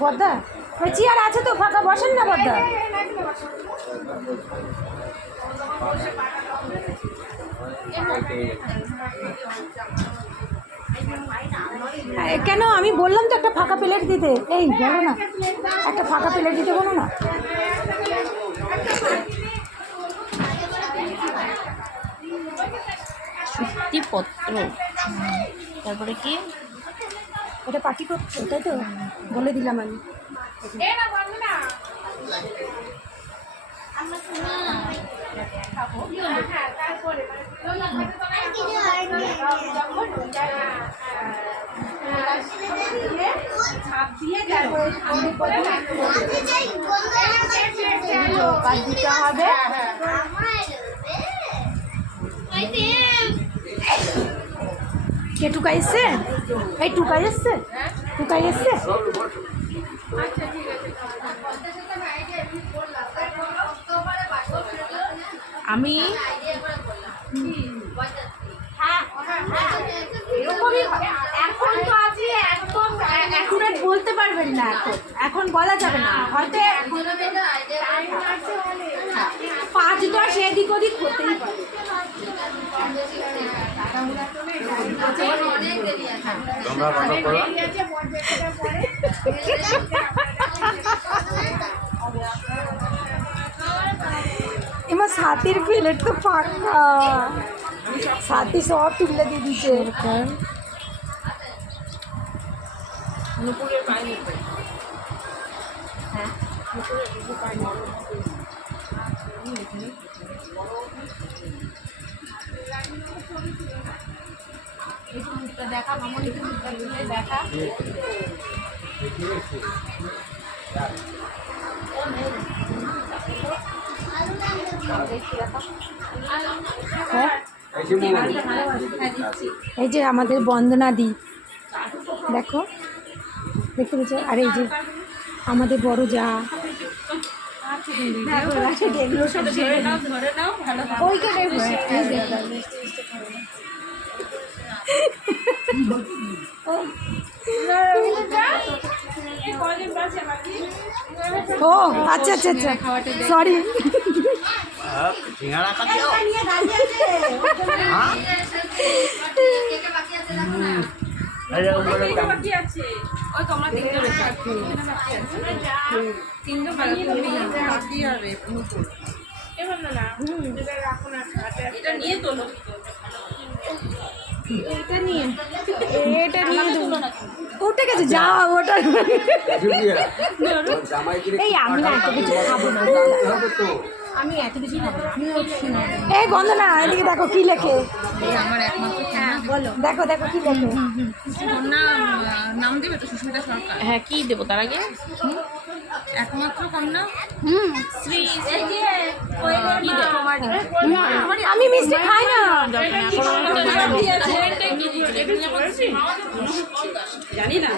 বদ্দা chair আছে তো ফাঁকা, বসেন না বদ্দা। কেন আমি বললাম তো একটা ফাঁকা প্লেট দিতে, এই বলো না একটা ফাঁকা প্লেট দিতে, বলো না। চুক্তিপত্র, তারপরে কি এটা পার্টি করছো তাই তো, বলে দিলাম আমি। দিতে হবে কে টুকাই এসছে, এই টুকাই এসছে, টুকাই এসছে। আমি এখন তো আছে, একদম অ্যাকুরেট বলতে পারবেন না, এখন বলা যাবে না, হয়তো 5-10 এদিক ওদিক হতেই পারে। এবার সাথীর প্লেট তো ফাঁকা, সাথী সব তুলে দিয়ে দিচ্ছে। দেখা দেখা এই যে আমাদের বন্দনা দি, দেখো দেখতে পেয়েছো, আর এই যে আমাদের বড় যা, এগুলো সব ও আচ্ছা আচ্ছা আচ্ছা সরি। এটা নিয়ে ওটা গেছে যা, ওটা এই আমি না এত কিছু খাবো না, আমি এত কিছু খাবো না। এই বন্দনা এদিকে দেখো কি লেখে, আমার একমাত্র বলো, দেখো দেখো কি লেখে। নাম দেবে তো সুস্মিতা সরকার? হ্যাঁ, কি দেবো তার আগে? একমাত্র কন্যা শ্রী আমি মিষ্টি খাই না, জানি না।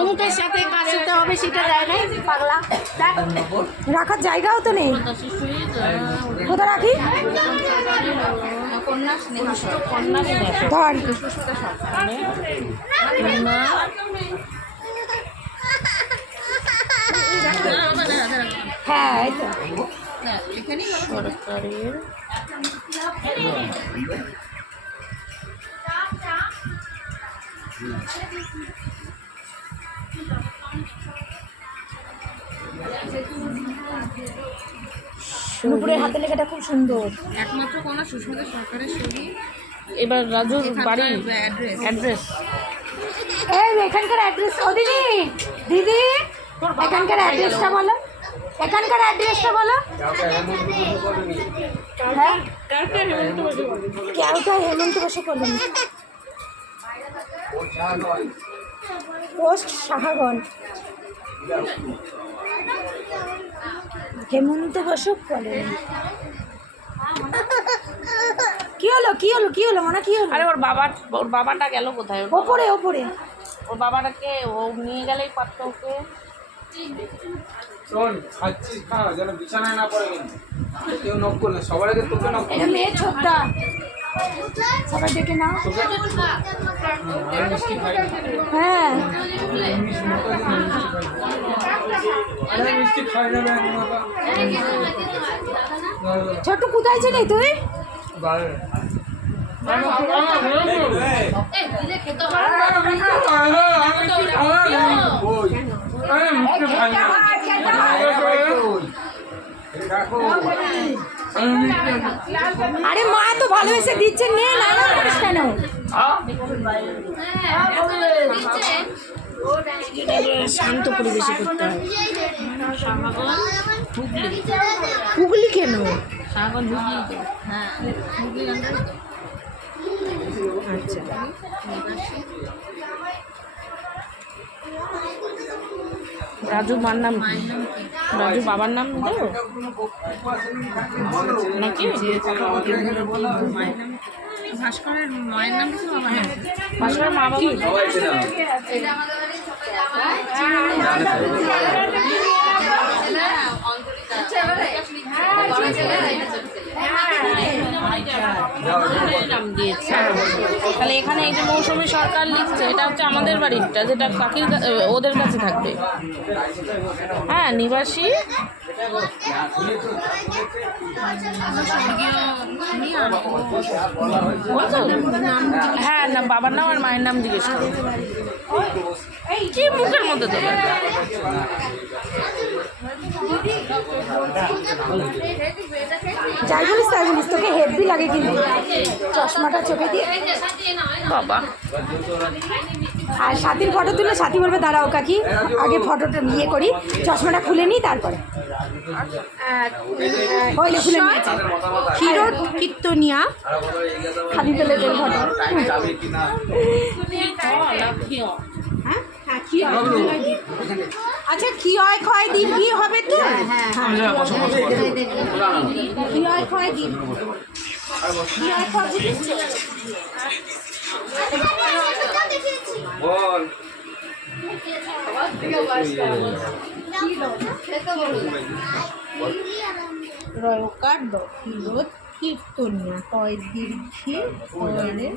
অমুকের সাথে কাজ করতে হবে সেটা দেয় নাই পাগলা, রাখার জায়গাও তো নেই, কোথায় রাখি? ধর হ্যাঁ এই তো সরকারের নুপুরের হাতে লেখাটা খুব সুন্দর। একমাত্র কন্যা সুস্মিতা সরকারের ছবি। এবার রাজুর বাড়ি অ্যাড্রেস, এই এখানকার অ্যাড্রেস, ও দিদি দিদি এখানকার অ্যাড্রেসটা বলো, এখানকার অ্যাড্রেসটা বলো। হ্যাঁ কেউটা হেমন্ত বসে করলেন, পোস্ট সাহাগঞ্জ, হেমন্ত বসু কলেজ। কি হলো মনে কি হলো? আরে ওর বাবাটা গেল কোথায়? ওপরে ওর বাবাটাকে ও নিয়ে গেলেই পারতো ওকে। শোন, খাচ্ছিস খা, যেন বিছানায় না পড়ে কিন্তু। কেউ নক করলে সবার আগে তোকে নক এটা মেয়ের ছোটটা, সবাই ডেকে নাও। মিষ্টি খাই না। হ্যাঁ আরে মিষ্টি খাই না ছোট্ট কোথায় ছিলি তুই? বাইরে আরে মা তো ভালোবেসে দিচ্ছে, নে না করিস কেন? শান্ত পরিবেশে করতে হবে। হুগলি কেন? সাগর হুগলি তো। হ্যাঁ হুগলি আন্ডারে তো। আচ্ছা রাজু মার নাম কি? রাজু বাবার নাম তো নাকি? ভাস্করের মায়ের নাম কি? বাবার নাম ভাস্করের মা বাবা নাম দিয়েছে। তাহলে এখানে এই যে মৌসুমী সরকার লিখছে, এটা হচ্ছে আমাদের বাড়িটা, যেটা কাকির ওদের কাছে থাকবে। হ্যাঁ নিবাসী হ্যাঁ না, বাবার নাম আর মায়ের নাম জিজ্ঞেস করো। কি মুখের মধ্যে তো যাই বলিস তাই বলিস, তোকে হেভি লাগে কিন্তু চশমাটা চোখে দিয়ে। বাবা আর সাথীর ফটো তুলে সাথী বলবে দাঁড়াও কাকি আগে ফটোটা ইয়ে করি, চশমাটা খুলে নিই তারপরে। হইলে খুলে নিয়েছে ক্ষীরোদ কীর্তনিয়া খালি পেলে তোর ফটো। হ্যাঁ হ্যাঁ কি আচ্ছা কি হয় ক্ষয় দিন কি হবে তো? হ্যাঁ কি হয় ক্ষয় দিন কি হয় ক্ষয় বুঝিস বল রয়কার দক্ষিণোদ কীর্তনিয়া কয় দীর্ঘে পরে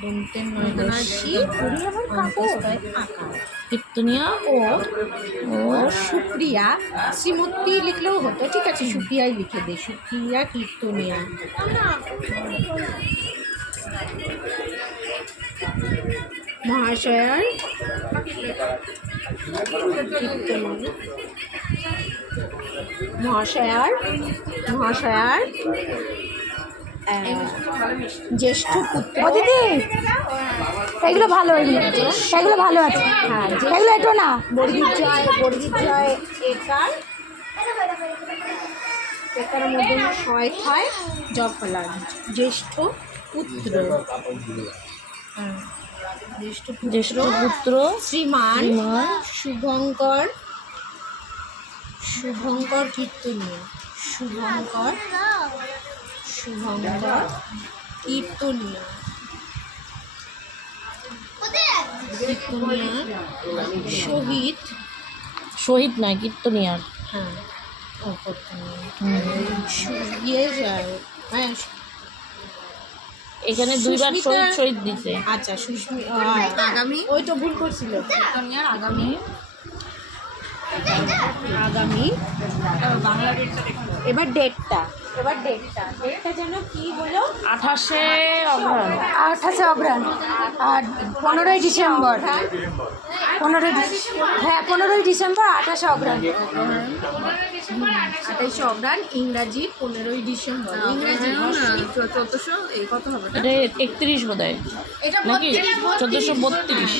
দন্তের নয়নাশি পুরী আমার কাপড় আঁকা কীর্তনিয়া ও সুপ্রিয়া শ্রীমতী লিখলেও হতো, ঠিক আছে সুপ্রিয়াই লিখে দে, সুপ্রিয়া কীর্তনিয়া। মহাশয়ার মহাশয়ার জ্যেষ্ঠ পুত্র। ও দিদি এগুলো ভালো, এগুলো ভালো আছে। হ্যাঁ এগুলো একটু না বর্গীর জয় একার মধ্যে ছয় খায় জফলা জ্যেষ্ঠ পুত্র। জ্যেষ্ঠ পুত্র শ্রীমান শুভঙ্কর কীর্তনীয় শুভঙ্কর কীর্তনীয় শহীদ নয় কীর্তনিয়ার। হ্যাঁ ইয়ে যায় হ্যাঁ এখানে দুইবার শহীদ দিছে। আচ্ছা আগামী ওই তো ভুল করছিল আগামী এবার ডেটটা যেন কি হলো 28শে অগ্রহায়ণ আর 15ই ডিসেম্বর 15ই ডিসেম্বর 28শে অগ্রহায়ণ 28শে অগ্রহায়ণ ইংরাজি 15ই ডিসেম্বর ইংরাজি 1400 এই কত হবে এটা 31 বোধহয় এটা নাকি 1432